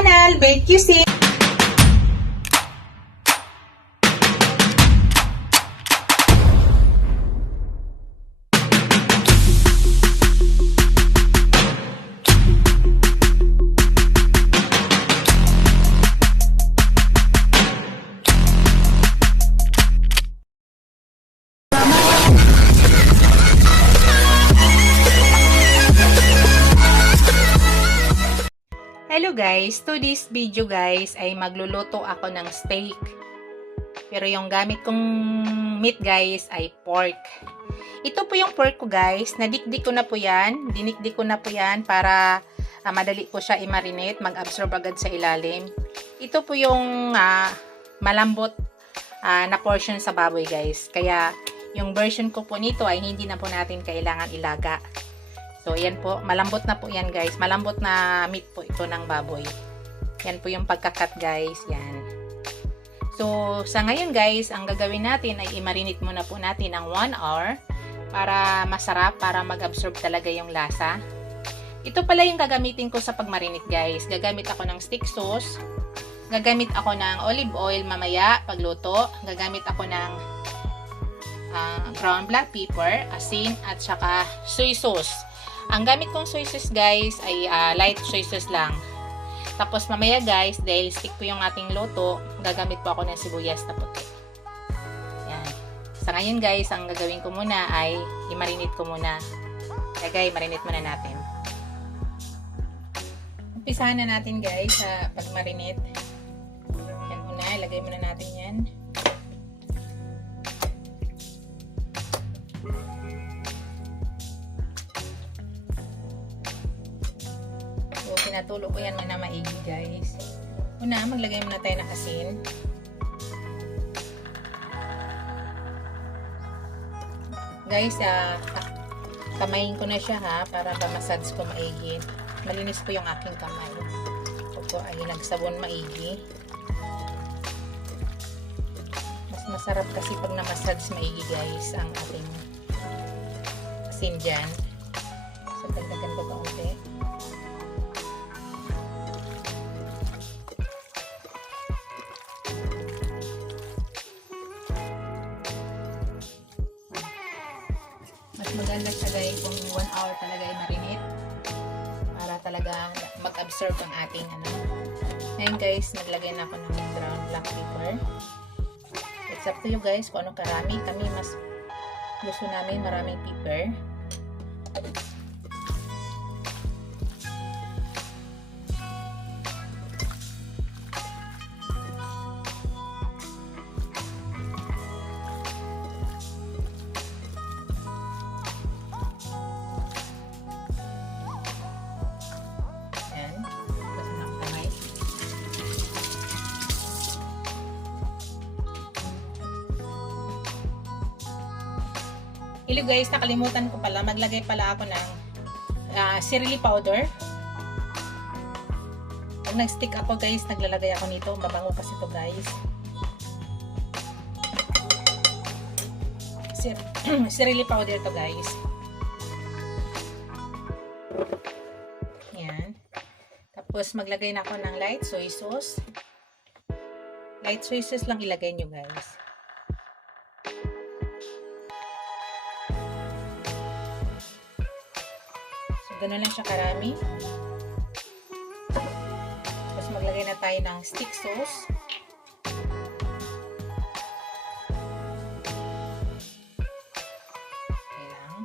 channel, Bake Cuisine. Hello guys, to this video guys ay magluluto ako ng steak. Pero yung gamit kong meat guys ay pork. Ito po yung pork ko guys, nadikdik ko na po yan, dinikdik ko na po yan para madali po siya i-marinate, mag-absorb agad sa ilalim. Ito po yung malambot na portion sa baboy guys. Kaya yung version ko po nito ay hindi na po natin kailangan ilaga. So, yan po. Malambot na po yan, guys. Malambot na meat po ito ng baboy. Yan po yung pagkakat, guys. Yan. So, sa ngayon, guys, ang gagawin natin ay i-marinate muna po natin ng 1 hour para masarap, para mag-absorb talaga yung lasa. Ito pala yung gagamitin ko sa pag-marinate, guys. Gagamit ako ng steak sauce. Gagamit ako ng olive oil mamaya pagluto. Gagamit ako ng ground black pepper, asin, at saka soy sauce. Ang gamit kong soy sauce guys ay light soy sauce lang. Tapos mamaya guys, dahil stick po yung ating luto, gagamit po ako ng sibuyas na puti. Yan. Sa ngayon guys, ang gagawin ko muna ay i-marinate ko muna. Kaya marinate muna natin. Umpisahan na natin guys sa pag-marinate. Yan muna, ilagay muna natin yan. Pinatulo ko yan muna maigi guys. Una, maglagay muna tayo ng asin. Guys, kamayin ko na siya ha, para pa-massage ko maigi. Malinis po yung aking kamay. Ito po ay nagsabon maigi. Mas masarap kasi pag na-massage maigi guys ang ating asin dyan. So, dagdagan ko kaunti. Maganda siya guys kung 1 hour talaga i-marinate para talaga mag-absorb ang ating Ngayon guys, naglagay na ako ng ground black pepper. It's up to you guys kung anong karami. Kami mas gusto namin maraming pepper. Hello guys, nakalimutan ko pala, maglagay pala ako ng sirili powder. Pag nag-stick ako guys, naglalagay ako nito. Mabango kasi ito guys. Sirili powder to guys. Yan. Tapos maglagay na ako ng light soy sauce. Light soy sauce lang ilagay nyo guys. Ganun lang siya karami. Tapos maglagay na tayo ng stick sauce. Okay lang.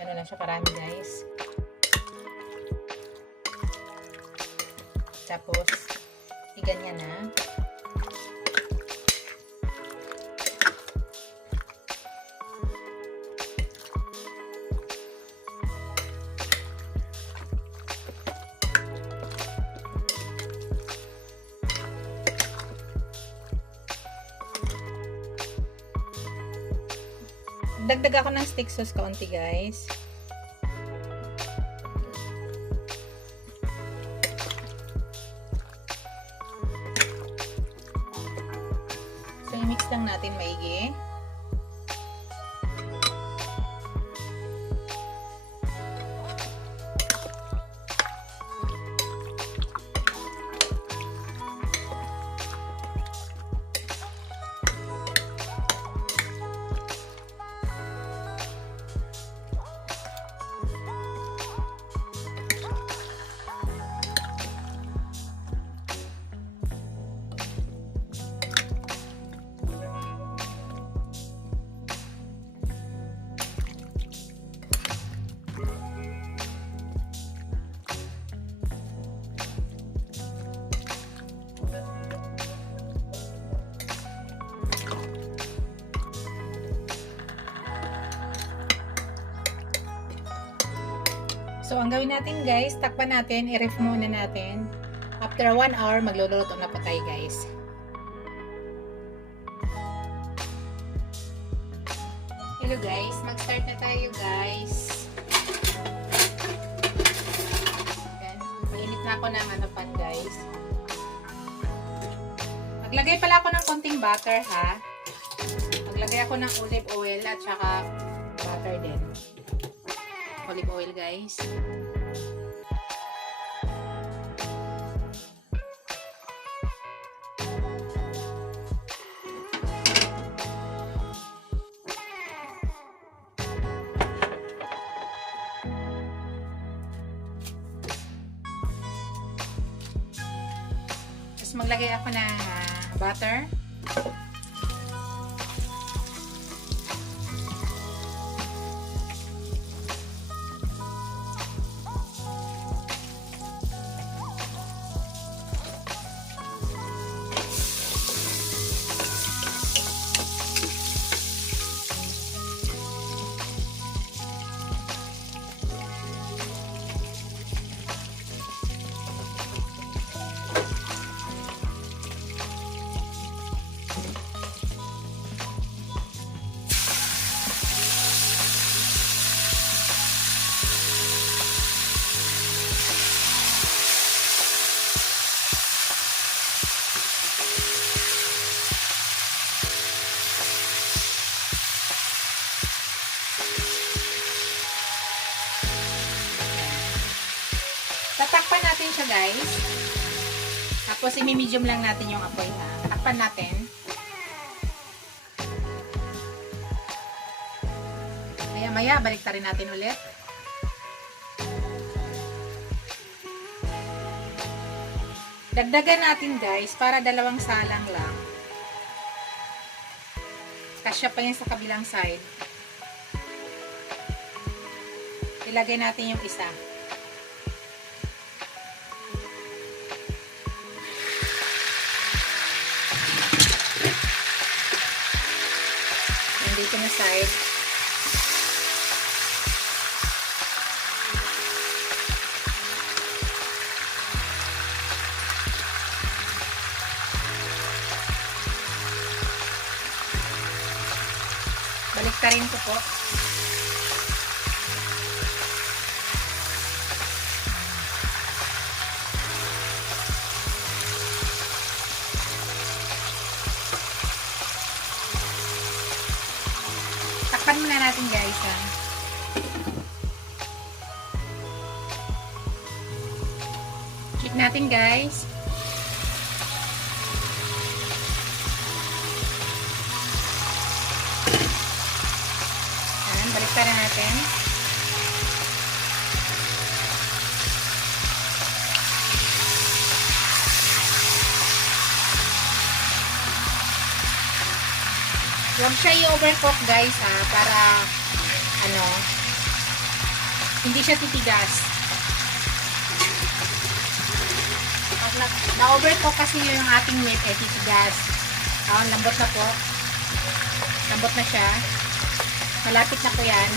Ganun lang siya karami guys. Tapos, iganyan na. Dagdag ako ng stick sauce kaunti guys. i-mix lang natin maigi. So, ang gawin natin guys, takpan natin, i-ref muna natin. After 1 hour, magluluto na po tayo guys. Hello guys, mag-start na tayo guys. Ayan, mainit na ako ng pan guys. Maglagay pala ako ng konting butter ha. Maglagay ako ng olive oil at saka butter din. Olive oil guys. Tapos maglagay ako ng butter. Tatakpan natin siya guys. Tapos i-medium lang natin yung apoy ha. Takpan natin. Maya-maya, balik ta rin natin ulit. Dagdagan natin guys para 2 salang lang. Kasya pa yan sa kabilang side. Ilagay natin yung isa. Dito na side. Baliktarin ko po. Takpan muna natin guys ha. Check natin guys. Ayan, baliktaran natin. Huwag siya i-overcook guys ha, para ano, hindi siya titigas. Pag na-overcook kasi yung ating meat eh titigas. Lambot na po. Lambot na siya. Malapit na po yan.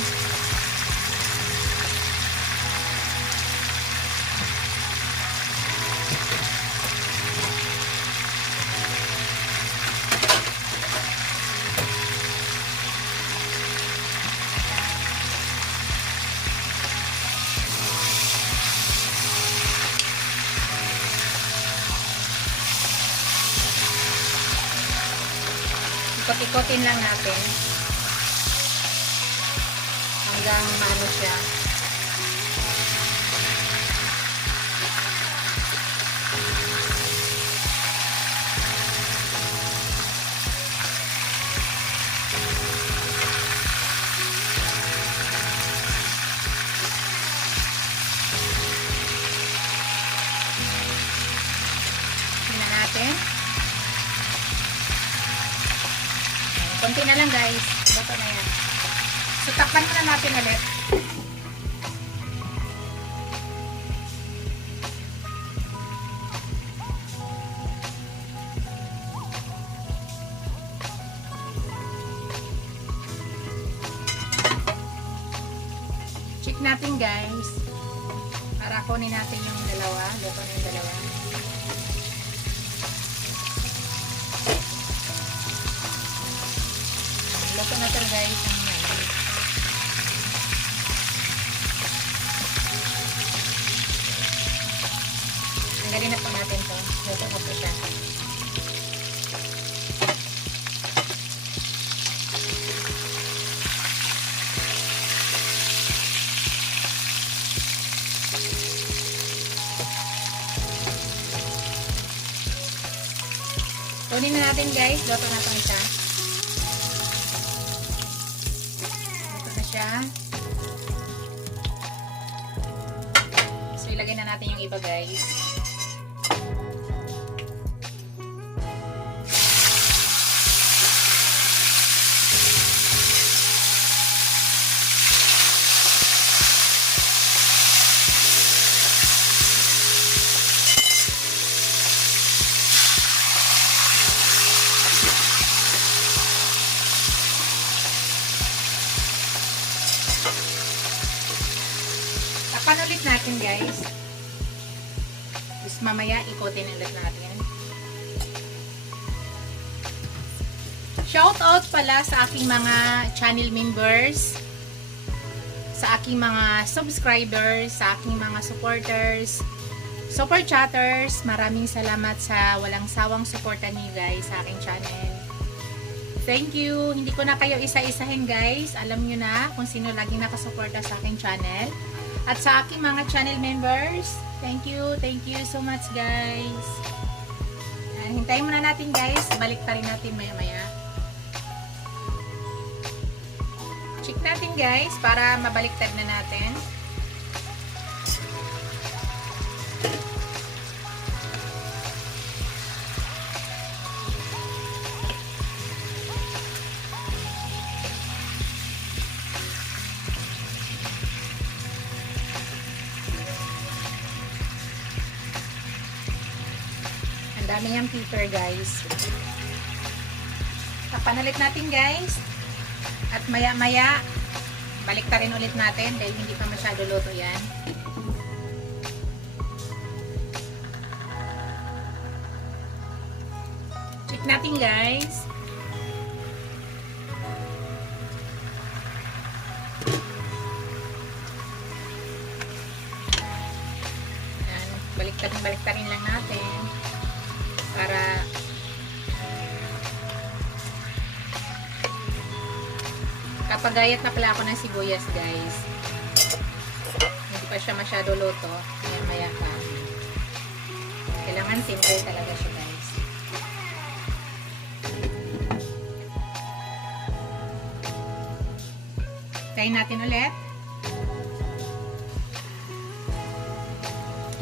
Ikot-ikotin lang natin hanggang maano siya. Tingnan natin. Konti na lang guys. Luto na yan. So, takpan muna natin ulit. Check natin guys. Para kunin natin yung dalawa. Luto na yung dalawa. Luto na ito guys. Tanggalin na po natin ito. Luto na po siya. Kunin na natin guys. Luto na ito isa. So, ilagay na natin yung iba guys. Tapan ulit natin guys. Tapos mamaya ikotin ulit natin. Shout out pala sa aking mga channel members, sa aking mga subscribers, sa aking mga supporters, super chatters. Maraming salamat sa walang sawang suporta niyo guys sa aking channel. Thank you. Hindi ko na kayo isa-isahin guys. Alam nyo na kung sino laging nakasuporta sa aking channel. At sa aking mga channel members, thank you so much guys. Hintayin muna natin guys, balik ta rin natin maya maya. Check natin guys, para mabaliktad na natin. Dami niyang pepper guys. Tapanalit natin guys. At maya maya balik ta rin ulit natin dahil hindi pa masyado luto yan. Check natin guys. Yan. Balik ta rin lang natin. Para kapagayat na pala ako ng sibuyas guys, hindi pa siya masyado luto, maya pa kailangan simple talaga siya guys. Tayin natin ulit,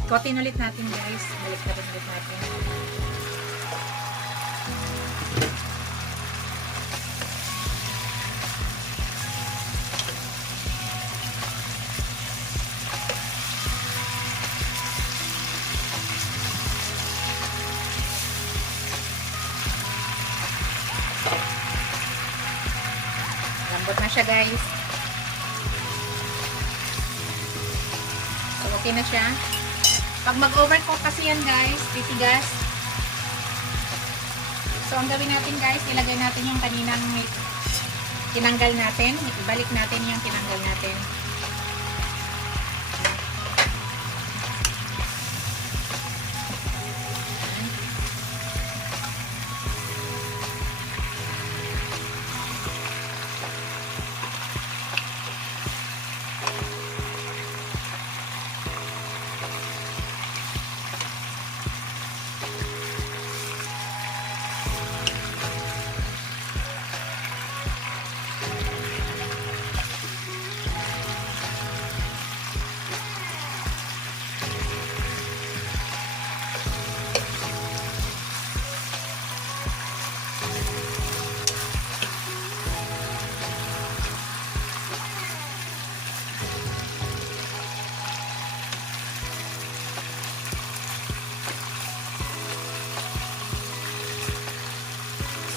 ikotin ulit natin guys, balik na ulit natin. Lambot na siya guys. So okay na siya. Pag mag-overcook kasi yan guys, titigas. So ang gawin natin guys, ilagay natin yung kaninang tinanggal natin. Ibalik natin yung tinanggal natin.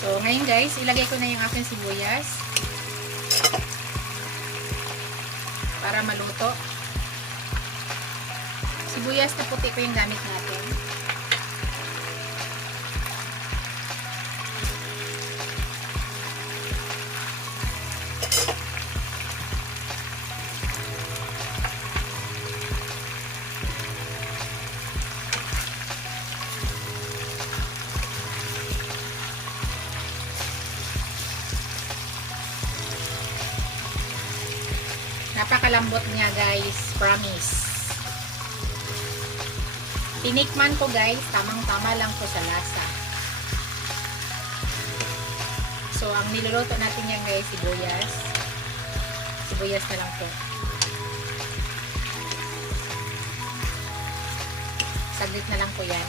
So, ngayon guys, ilagay ko na yung aking sibuyas para maluto. Sibuyas na puti ko yung gamit natin. Napakalambot niya guys, promise. Tinikman ko guys, tamang-tama lang po sa lasa. So, ang niluluto natin yan guys, sibuyas. Sibuyas na lang po. Saglit na lang po yan.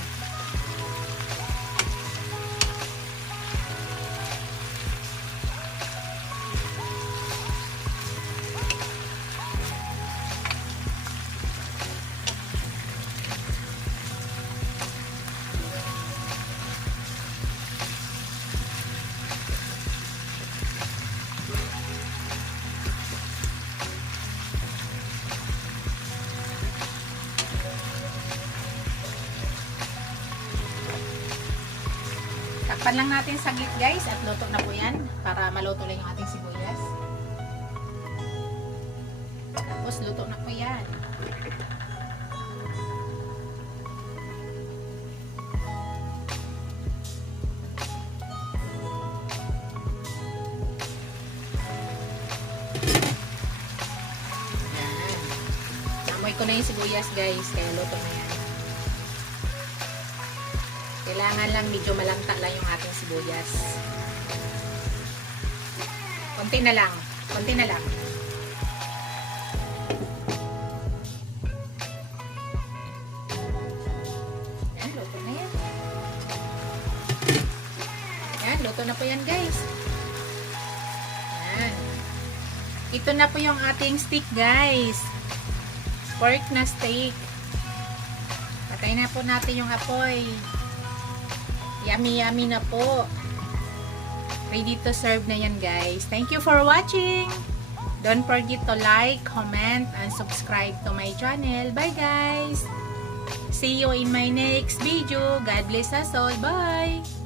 Takpan lang natin saglit guys at luto na po yan para maluto lang yung ating sibuyas. Tapos luto na po yan. Yan. Namoy ko na yung sibuyas guys, kaya luto na yan. Kailangan lang medyo malanta lang yung ating sibuyas. Konti na lang. Konti na lang. Yan, luto na yan. Yan, luto na po yan guys. Yan. Ito na po yung ating steak guys. Pork na steak. Patay na po natin yung apoy. Yummy, yummy na po. Ready to serve na yan guys. Thank you for watching. Don't forget to like, comment, and subscribe to my channel. Bye guys. See you in my next video. God bless us all. Bye.